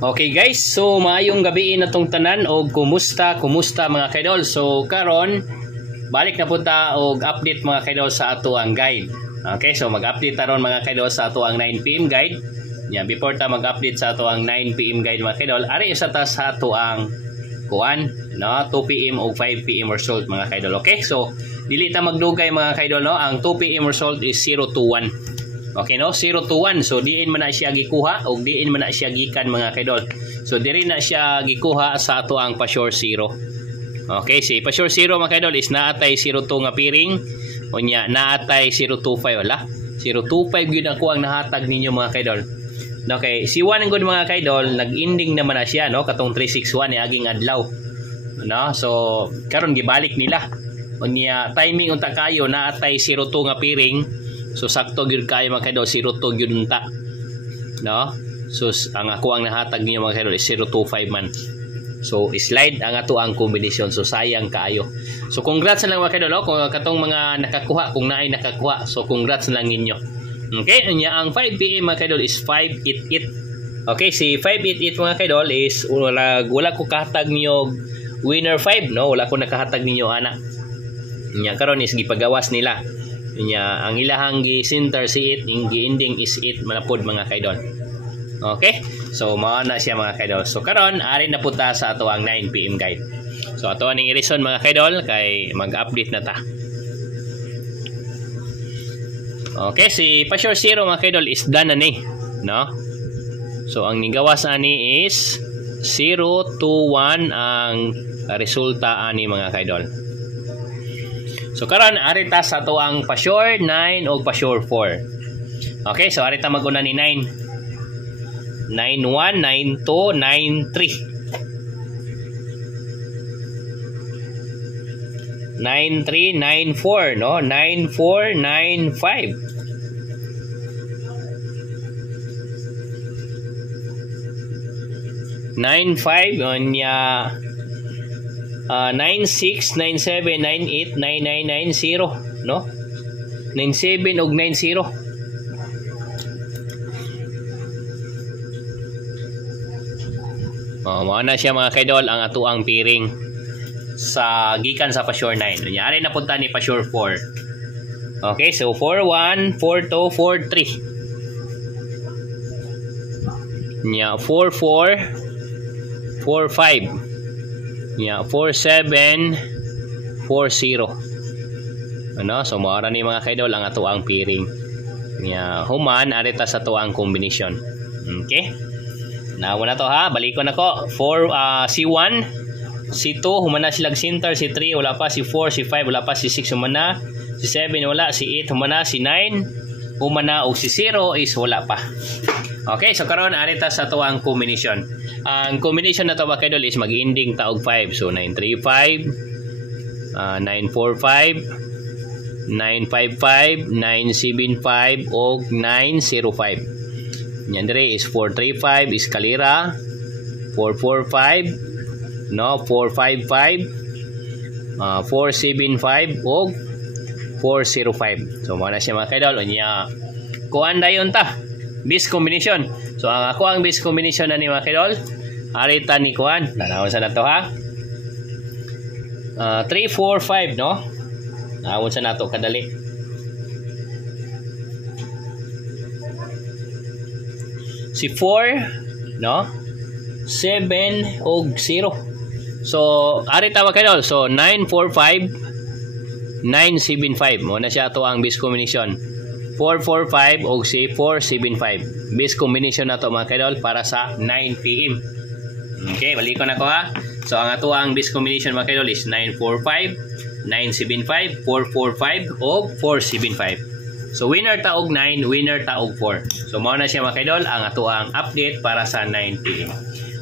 Okay guys, so maayong gabi na tong tanan o kumusta mga kaidol. So karon balik na punta og update mga kaidol sa ato ang guide. Okay, so mag-update taron mga kaidol sa ato ang 9 PM guide. Yeah, before ta mag-update sa ato ang 9 PM guide mga kaidol, ari isa ta sa ato ang kuan, no, 2 PM o 5 PM result mga kaidol. Okay, so dili ta magdugay mga kaidol, no. Ang 2 PM result is 0 to 1. Okay, no, 0 to 1. So diin man na siya gikuha o diin man na siya gikan mga kaidol. So diri na siya gikuha sa ato ang pa-sure 0. Okay, si pa-sure 0 mga kaidol is naatay 0 to nga piring. Unya naatay 025 wala. 025 gyud ako ang nahatag ninyo mga kaidol. Okay, si 1 ang good mga kaidol, nag-ending naman na siya, no, katong 361 ni aging adlaw. No, so karon gibalik nila. Unya timing unta kayo naatay 02 nga piring. So sakto gyud kayo mga kaidol, 02 gyud unta. No? So ang ako ang nahatag niyo mga kaidol is 025 man. So slide ang ato ang kombinasyon. So sayang kaayo. So congrats na lang mga kaidol, kung katong mga nakakuha, kung naay nakakuha. So congrats na lang ninyo. Okay, nya ang 5 PM mga kaidol is 588. Okay, si 588 mga kaidol is wala ko kahatag niyo winner 5, no? Wala ko nakahatag ninyo ana. Nya karon is gipagawas nila. Nya ang ilahang gi-center si 8, ang gi-ending is 8 manapod mga kaidol. Okay? So mao na siya mga kaidol. So karon ari na punta sa ato ang 9 PM guide. So ato aning reason mga kaidol kay mag-update na ta. Okay, si pa-sure 0 mga kaidol is done na ni, no? So ang nigawas ani is 0 to 1 ang resulta ani mga kaidol. So karon ari ta sa ato ang pa-sure 9 o pa-sure 4. Okay, so ari ta maguna ni 9. 91, 92, 93. 93, 94, no? 94, 95. 95 onya 96, 97, 98, 99, 90, no? 97 og 90. Mao na siya mga kaidol ang ato ang piring sa gikan sa pa-sure 9. Nyari na punta ni pa-sure 4. Okay, so 41, 42, 43. Nya 44, 45. Yeah, 47, 40. Ano? So mao ni mga kaidol ang ato ang piring. Yeah, human ari ta sa ato ang kombinasyon. Okay? Nawa na to ha, balikon nako. C1, C2 human na silang center, C3 wala pa, C4, C5 wala pa, C6 human na, C7 wala, C8 human na, C9 human na, o C0 is wala pa. Okay, so karon ari ta sa ato ang kombinasyon. Ang combination na to mga kaidol is mag-ending taog 5. So 935, 945, 955, 975 o 905. Yan dire is 435 is kalira, 445, no, 455, 475 o 405. So mo na siya mga kaidol. Unya kuan dayon ta base combination. So ang ako ang base combination na ni mga kaidol, arita ni kuan, nanawon sa nato ha, 3, 4, 5, no? Nawon sa nato kadali. Si 4, no? 7 og 0. So arita mga kaidol, so 945, 975 mo na siya ato ang base combination. 445 o si 475. Base combination na to mga kaidol para sa 9 PM. Okay, balikon ako ha. So ang ato ang base combination mga kaidol is 945, 975, 445 o 475. So winner ta og 9, winner ta og 4. So mao na siya mga kaidol ang ato ang update para sa 9 PM.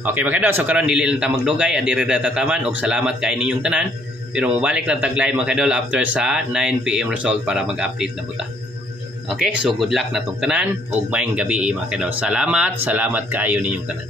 Okay mga kaidol, so karon dili lang ta magdugay, adiri ra ta taman og salamat kay ninyong tanan. Pero mobalik lang taglay mga kaidol after sa 9 PM result para mag-update na puta. Okay, so good luck na tong tanan ug maayong gabi mga kaidol. Salamat kaayo ninyong tanan.